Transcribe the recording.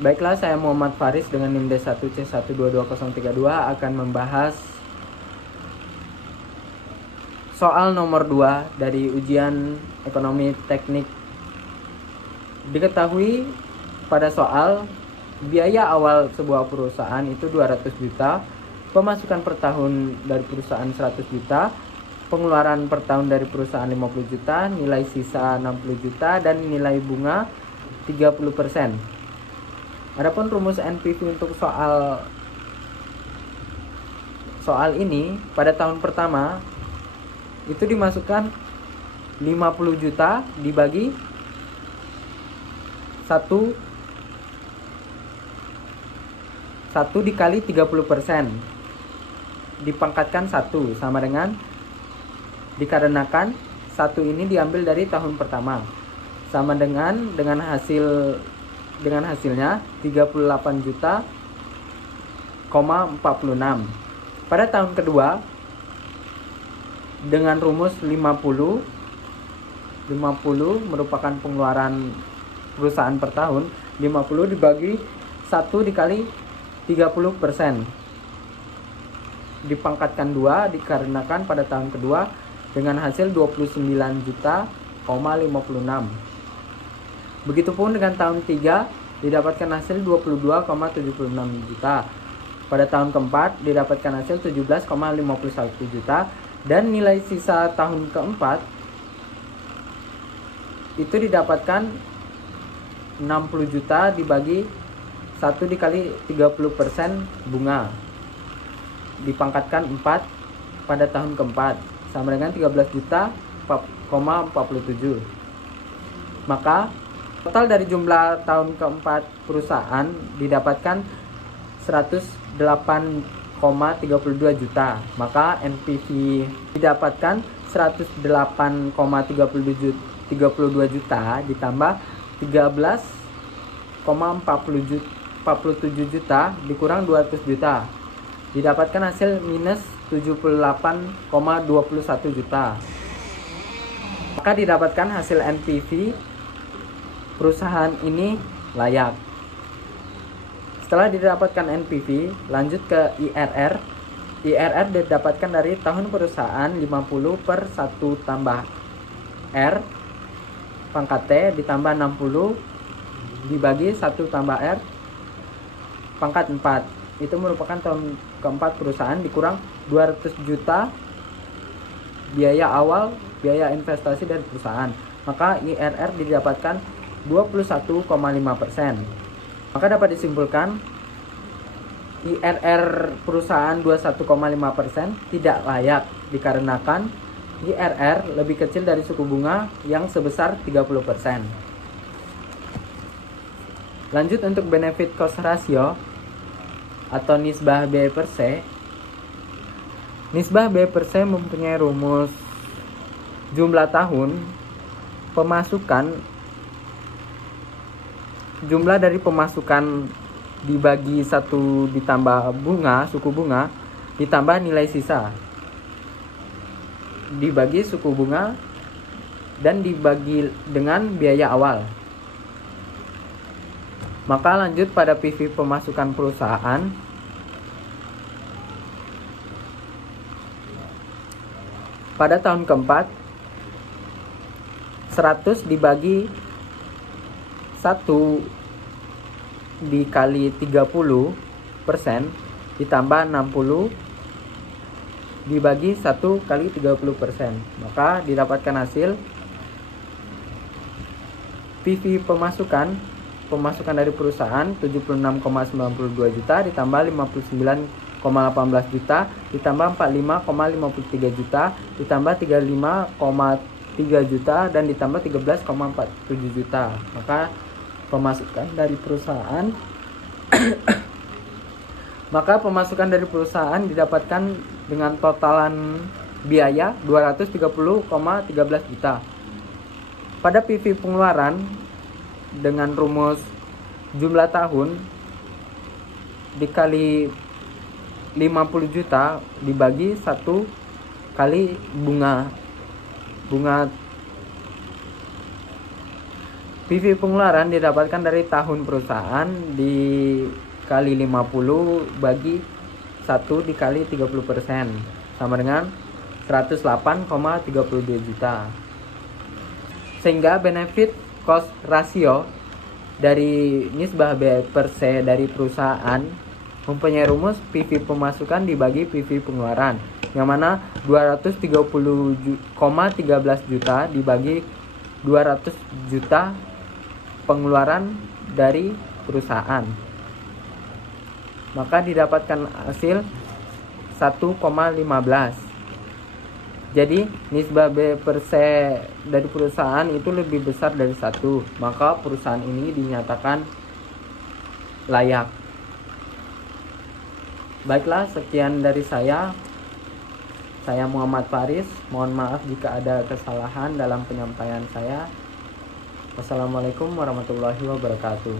Baiklah, saya Muhammad Faris dengan NIM D1C122032 akan membahas soal nomor 2 dari ujian ekonomi teknik. Diketahui pada soal biaya awal sebuah perusahaan itu 200 juta, pemasukan per tahun dari perusahaan 100 juta, pengeluaran per tahun dari perusahaan 50 juta, nilai sisa 60 juta, dan nilai bunga 30%. Adapun rumus NPV untuk soal ini pada tahun pertama itu dimasukkan 50 juta dibagi 1 dikali 30%, dipangkatkan 1 sama dengan, dikarenakan 1 ini diambil dari tahun pertama, sama dengan hasilnya 38 juta, 46. Pada tahun kedua dengan rumus 50 merupakan pengeluaran perusahaan per tahun, 50 dibagi 1 dikali 30%, dipangkatkan 2 dikarenakan pada tahun kedua dengan hasil 29 juta, 56. Begitupun dengan tahun 3 didapatkan hasil 22,76 juta. Pada tahun keempat didapatkan hasil 17,51 juta, dan nilai sisa tahun keempat itu didapatkan 60 juta dibagi 1 dikali 30% bunga, dipangkatkan 4 pada tahun keempat, sama dengan 13 juta, 47. Maka total dari jumlah tahun keempat perusahaan didapatkan 108,32 juta. Maka NPV didapatkan 108,32 juta ditambah 13,47 juta dikurang 200 juta. Didapatkan hasil minus 78,21 juta. Maka didapatkan hasil NPV perusahaan ini layak. Setelah didapatkan NPV, lanjut ke IRR. IRR didapatkan dari tahun perusahaan 50 per 1 tambah R pangkat T ditambah 60 dibagi 1 tambah R pangkat 4. Itu merupakan tahun keempat perusahaan dikurang 200 juta biaya awal, biaya investasi dari perusahaan. Maka IRR didapatkan 21,5%. Maka dapat disimpulkan IRR perusahaan 21,5% tidak layak dikarenakan IRR lebih kecil dari suku bunga yang sebesar 30%. Lanjut untuk benefit cost ratio atau nisbah B per C. Nisbah B per C mempunyai rumus jumlah tahun pemasukan, jumlah dari pemasukan dibagi 1 ditambah bunga, suku bunga, ditambah nilai sisa dibagi suku bunga dan dibagi dengan biaya awal. Maka lanjut pada PV pemasukan perusahaan. Pada tahun keempat 100 dibagi 1 dikali 30% ditambah 60 dibagi 1 kali 30%. Maka didapatkan hasil PV pemasukan dari perusahaan 76,92 juta ditambah 59,18 juta ditambah 45,53 juta ditambah 35,3 juta dan ditambah 13,47 juta. Maka pemasukan dari perusahaan didapatkan dengan totalan biaya 230,13 juta. Pada PV pengeluaran dengan rumus jumlah tahun dikali 50 juta dibagi 1 kali bunga PV pengeluaran didapatkan dari tahun perusahaan dikali 50 bagi 1 dikali 30%, sama dengan 108,32 juta. Sehingga benefit cost ratio dari nisbah B per C dari perusahaan mempunyai rumus PV pemasukan dibagi PV pengeluaran, yang mana 230,13 juta dibagi 200 juta pengeluaran dari perusahaan, maka didapatkan hasil 1,15. Jadi nisbah B per C dari perusahaan itu lebih besar dari 1, maka perusahaan ini dinyatakan layak. Baiklah, sekian dari saya. Saya Muhammad Faris. Mohon maaf jika ada kesalahan dalam penyampaian saya. Wassalamualaikum warahmatullahi wabarakatuh.